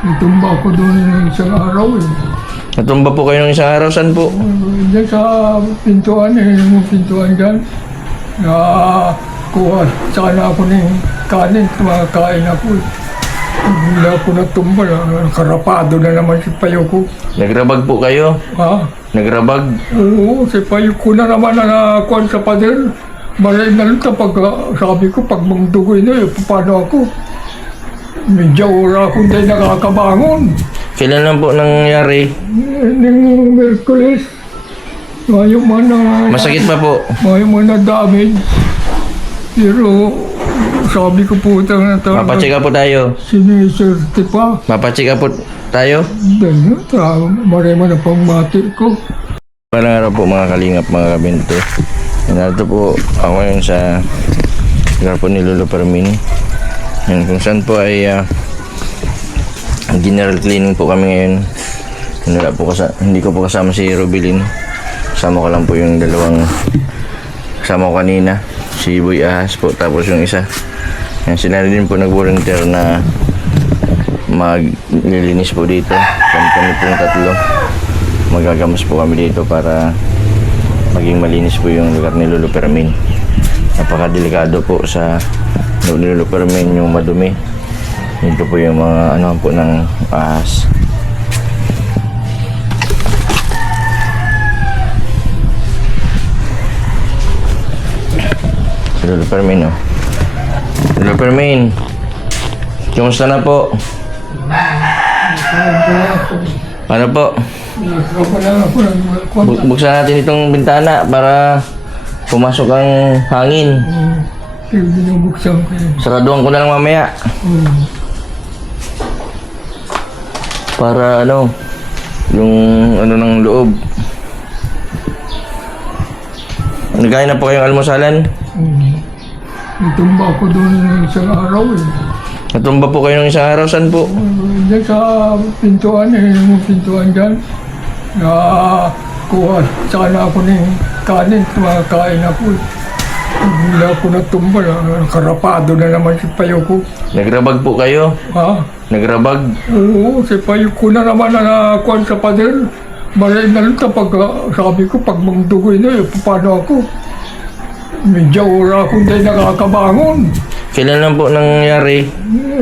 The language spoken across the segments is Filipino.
Natumba ako doon ng isang araw eh. Natumba po kayo ng isang araw. Saan po? Diyan sa pintuan eh, yung pintuan dyan. Na kuha sana ako ng kanin, kumakain ako eh. Hindi ako natumba, karapado na naman si payo ko. Nagrabag po kayo? Ha? Nagrabag? Oo, si payo ko na naman na nakuha sa pader. Maray na lang kapag sabi ko, pag mangdugoy na eh, paano ako? Medyo ora akong di nakakabangon. Kailan lang po nangyari? Nung Merkulis, ngayon man na... Masakit pa po. Ngayon man na damage. Pero sabi ko po ito na. Mapacheck up po tayo. Siniserte pa. Mapacheck up po tayo. Dahil na, maray man ang pangmati ko. Parang araw po mga kalingap, mga kabinto. Narito po ako ngayon sa lugar po ni Lolo Permin. Yan, kung saan po ay ah, general cleaning po kami ngayon. Wala po hindi ko po kasama si Robilin. Kasama ko lang po yung dalawang kasama ko kanina. Si Boy Ahas po, tapos yung isa. Yan, sila din po nag-volunteer na maglilinis po dito. Kami kami pong tatlo magagamas po kami dito para maging malinis po yung lugar ni Lolo Permin. Napakadelikado po sa lugar ni Lolo Permin yung madumi. Dito po yung mga ano po ng ahas. Si Lolo Permin oh. Lolo Permin. Kumusta na po? Ano po? Buksan natin itong bintana para pumasok ang hangin. Kaya binubuksan ko yun. Saraduhan ko na lang mamaya. Para ano, yung ano ng loob. Nagkain na po kayong almusalan? Natumba ako doon ng isang araw eh. Natumba po kayo ng isang araw. Saan po? Diyan sa pintuan eh, yung pintuan dyan. Na kuha sana ako ng kanin, kumakain ako eh. Hindi ako natumba, karapado na naman si payo ko. Nagrabag po kayo? Ha? Nagrabag? Oo, si payo ko na naman na nakuha sa pader. Maray na lang kapag ah, sabi ko, pag mangdugoy na eh, paano ako? Medyo ora akong di nakakabangon. Kailan lang po nangyari?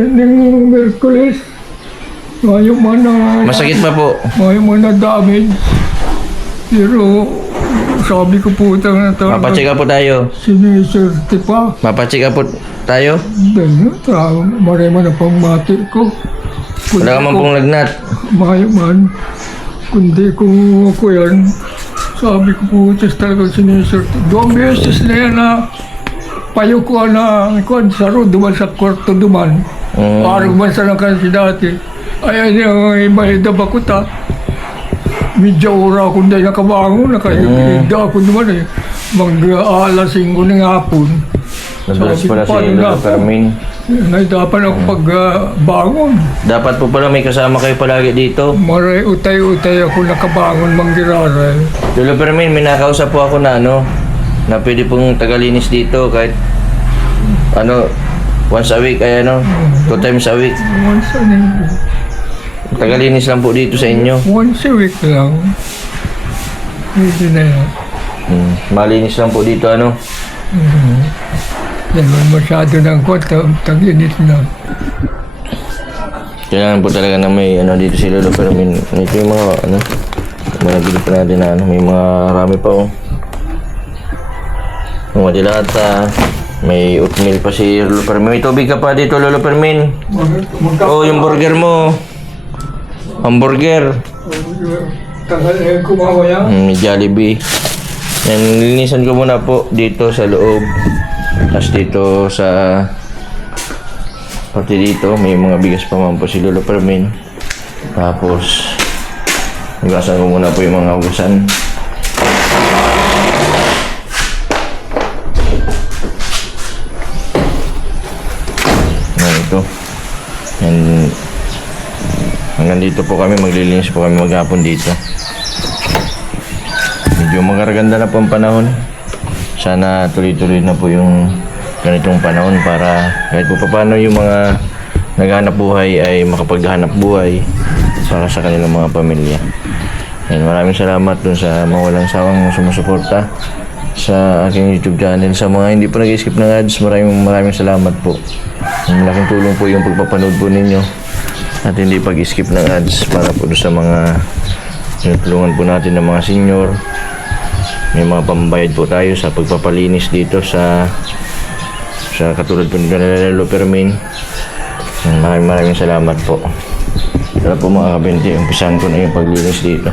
Nung Merkulis, ngayon man na... Masakit pa po. Ngayon man na damage. Pero sabi ko po ito na ito. Mapacheck up po tayo. Siniserte pa. Mapacheck up po tayo. Dahil na, maray man ang pangmati ko. Wala ka man pong lagnat. Ngayon man, kundi kung ako yan, sabi ko po ito talaga siniserte. Doon beses na yan na payo ko na kung sa road, duman sa kwarto duman. Mm. Parang man sa lang kasi dati. Ay, ay, ay, may dabakot ha. Medyo ora akong dahil nakabangon, nakayagda ako naman eh. Mag-alas 5 ng hapon. Nadulas pala ko, si ako? Fermin. Nahitapan ako pag ah, bangon. Dapat po pala may kasama kayo palagi dito. Maray utay-utay ako nakabangon manggiraray. Lolo Fermin, may nakausap po ako na ano, na pwede pong tagalinis dito kahit ano, once a week, ay ano, two times a week. Once a week. Tagalinis lang po dito sa inyo. Once a week lang. Pwede na yan. Hmm. Malinis lang po dito, ano. Dahil masyado ng kwata, tag-init na. Kailangan po talaga na may ano dito si Lolo Fermin. Ito yung mga ano, mga pa natin na ano, may mga rami pa oh. Mga dilata, may oatmeal pa si Lolo Fermin. May tubig ka pa dito, Lolo Fermin. Mag- Oh, yung burger mo. Hamburger. Tagal na kumawa yan. Mm, Jollibee. Yan, linisan ko muna po dito sa loob. Tapos dito sa pati dito, may mga bigas pa man po si Lolo Permin. Tapos, hugasan ko muna po yung mga hugasan. Hanggang dito po kami, maglilinis po kami maghapon dito. Medyo magaganda na po ang panahon. Sana tuloy-tuloy na po yung ganitong panahon para kahit po paano yung mga naghanap buhay ay makapaghanap buhay para sa kanilang mga pamilya. Yan, maraming salamat dun sa mga walang sawang sumusuporta sa aking YouTube channel. Sa mga hindi po nag-skip ng ads, maraming maraming salamat po. Malaking tulong po yung pagpapanood po ninyo at hindi pag-skip ng ads para po sa mga tinutulungan po natin ng mga senior. May mga pambayad po tayo sa pagpapalinis dito sa sa katulad po ni Canelo Permin. Yan, Maraming maraming salamat po. Tara po mga kabente, umpisahan ko na yung paglinis dito.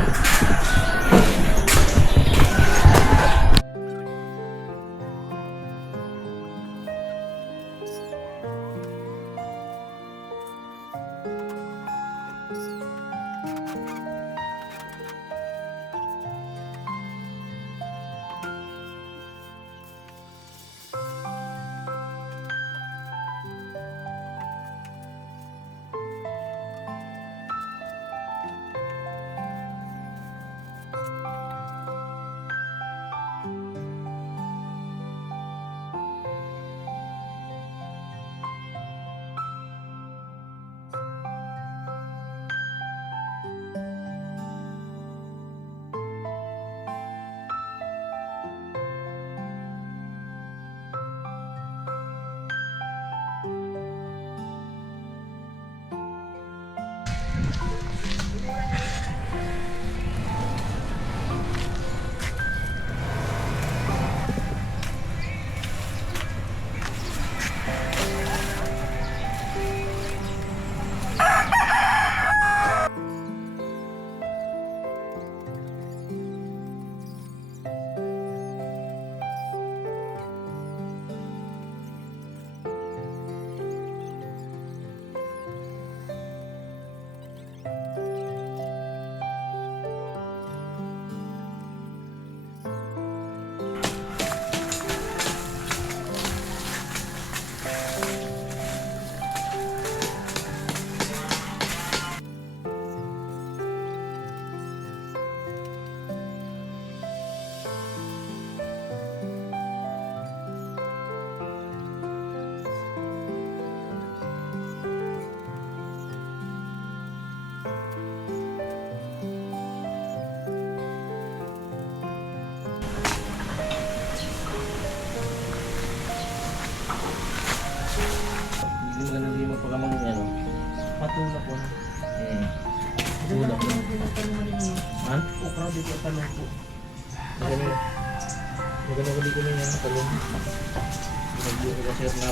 Talong po. Magano. Magano ko dito na yan ang talong. Nagbuo ko kasi nga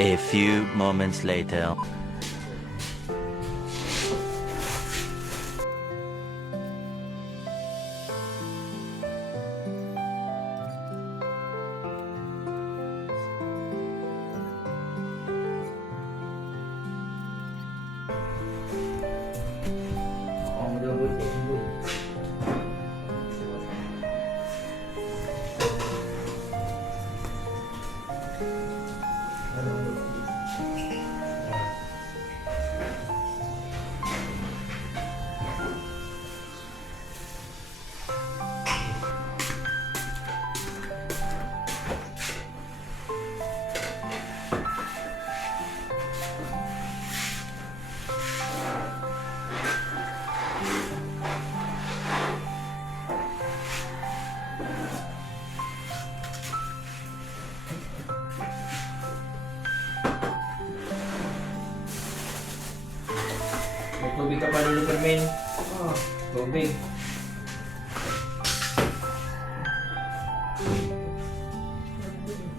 A few moments later.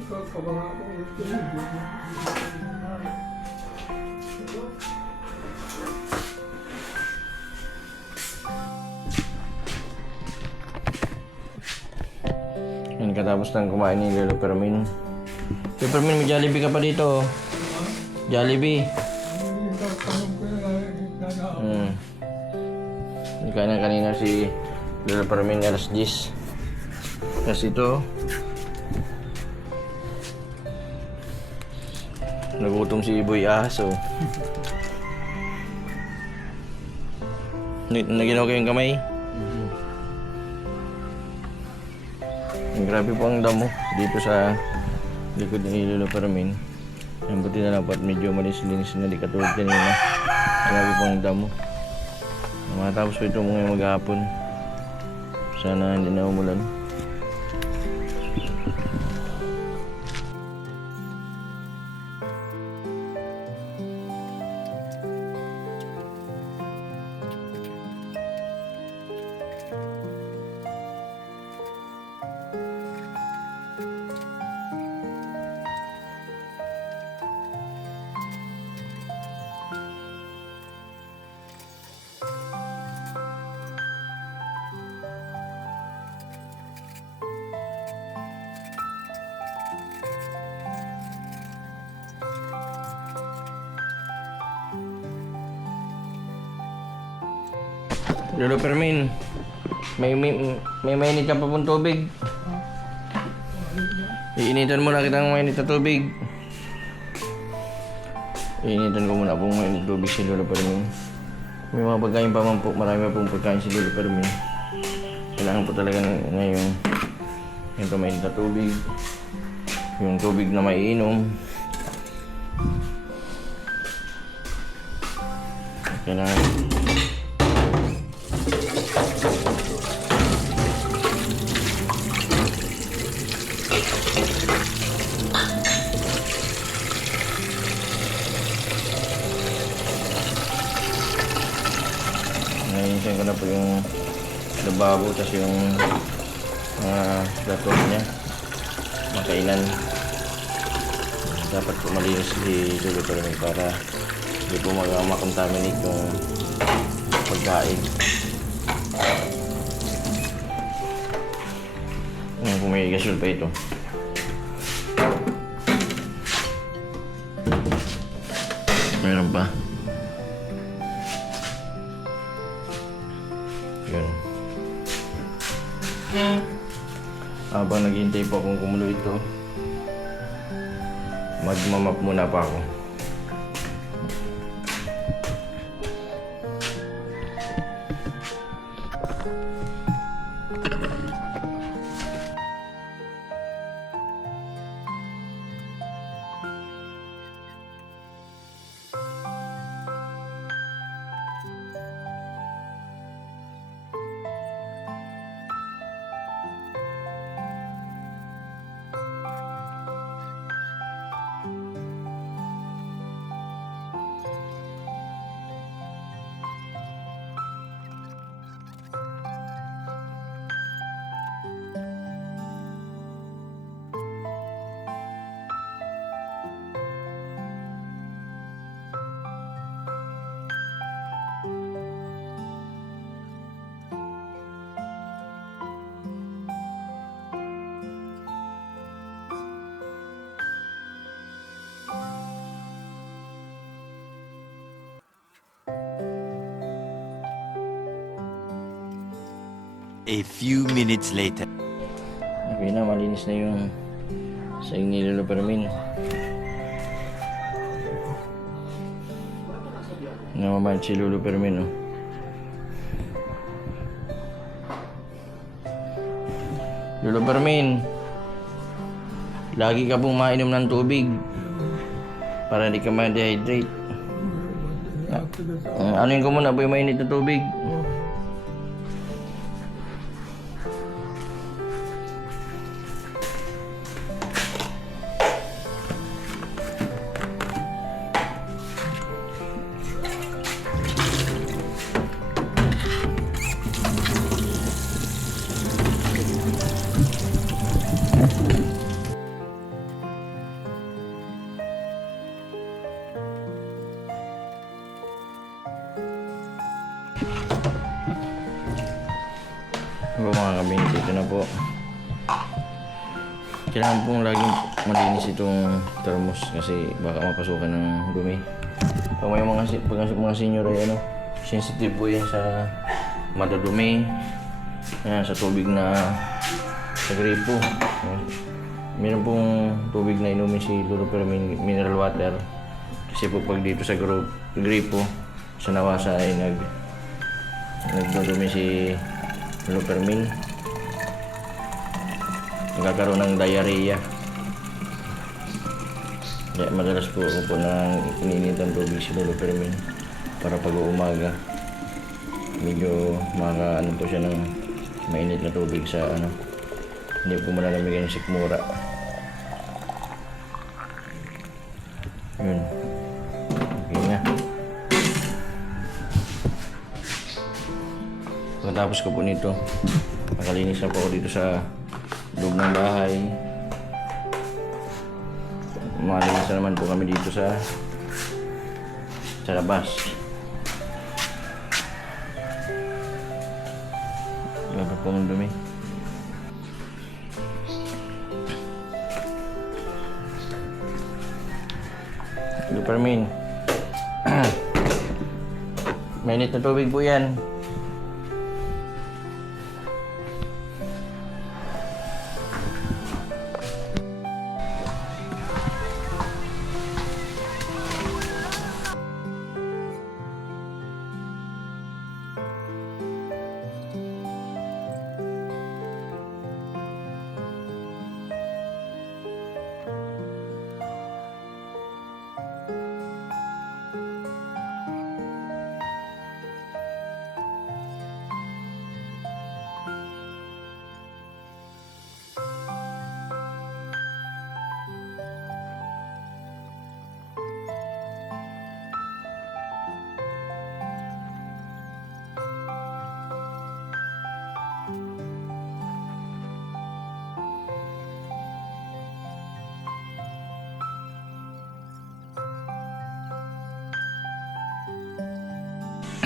Yan, katapos nang kumain ni Lolo. Lolo Fermin, may Jollibee ka pa dito. oh. Jollibee. Hmm. Hindi na kanina si Lolo Fermin alas 10. Tapos ito. Nagutom si Boy Aso. Naginaw ko yung kamay. Ang grabe po ang damo dito sa likod ni Lolo Fermin. Ang buti na lang po at medyo malinis-linis na di katulad kanina. Grabe po ang damo. Matapos po ito mga maghapon. Sana hindi na umulan. Lolo Fermin, may, may, may mainit ka pa pong tubig. Iinitan mo na kitang mainit na tubig. Iinitan ko muna pong mainit tubig si Lolo Fermin. May mga pagkain pa man po, marami pa pong pagkain si Lolo Fermin. Kailangan po talaga ngayon yung mainit na tubig. Yung tubig na maiinom. Kailangan lababo tas yung mga plato niya. Makainan. Dapat po malinis si Lolo Permin para hindi po mag- makontaminate yung pagkain. Ngayon kung may gasol pa ito. Meron pa. Habang naghihintay po akong kumulo ito, magmamap muna pa ako. A few minutes later. Okay na, malinis na yung sa ni Lolo Permin. Namaman si Lolo Permin, oh. Lolo Permin, lagi ka pong mainom ng tubig para di ka ma-dehydrate. Uh, ano yung ko muna po yung mainit na tubig? Kailangan pong laging malinis itong thermos kasi baka mapasukan ng dumi. Pag may mga, pag mga senior ay ano, sensitive po yan sa madadumi, ayan, sa tubig na sa gripo. Ayan. Meron pong tubig na inumin si Lolo pero min- mineral water. Kasi po pag dito sa gro- gripo, sa nawasa ay nag nagdudumi si Lolo Permin. Nagkakaroon ng diarrhea. Kaya madalas po ako po nang iniinit ang tubig si Lolo Permin para pag umaga medyo maka ano po siya ng mainit na tubig sa ano hindi po malalamigan yung sikmura. Yun. Okay na. Pagkatapos ko po nito nakalinis na po ako dito sa loob ng bahay na naman po kami dito sa sa labas Grabe po ang dumi. Supermin. Mainit na tubig po yan.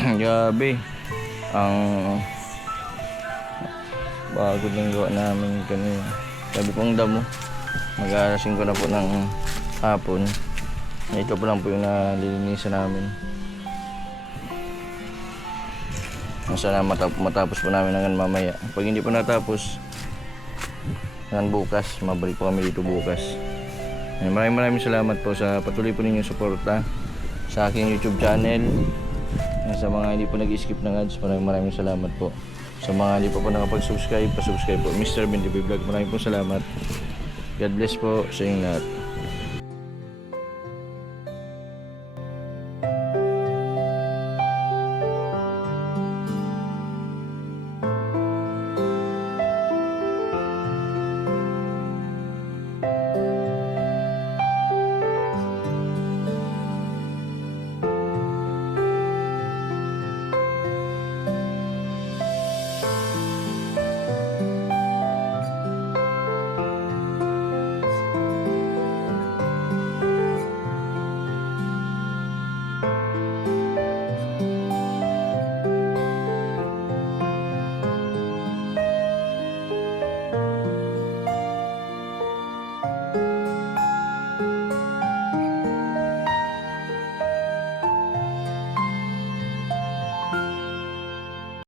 Grabe. Ang bago ng gawa namin kanina. Sabi kong damo. Mag-aarasing ko na po ng hapon. Ito po lang po yung nalilinisan namin. Sana matap matapos po namin hanggang mamaya. Pag hindi po natapos, hanggang bukas, mabalik po kami dito bukas. Maraming maraming salamat po sa patuloy po ninyong suporta sa aking YouTube channel. Sa mga hindi po nag-skip ng ads, maraming maraming salamat po. Sa mga hindi pa po nakapag-subscribe, pa-subscribe po. Mr. Ben TV Vlog, maraming po salamat. God bless po sa inyong lahat.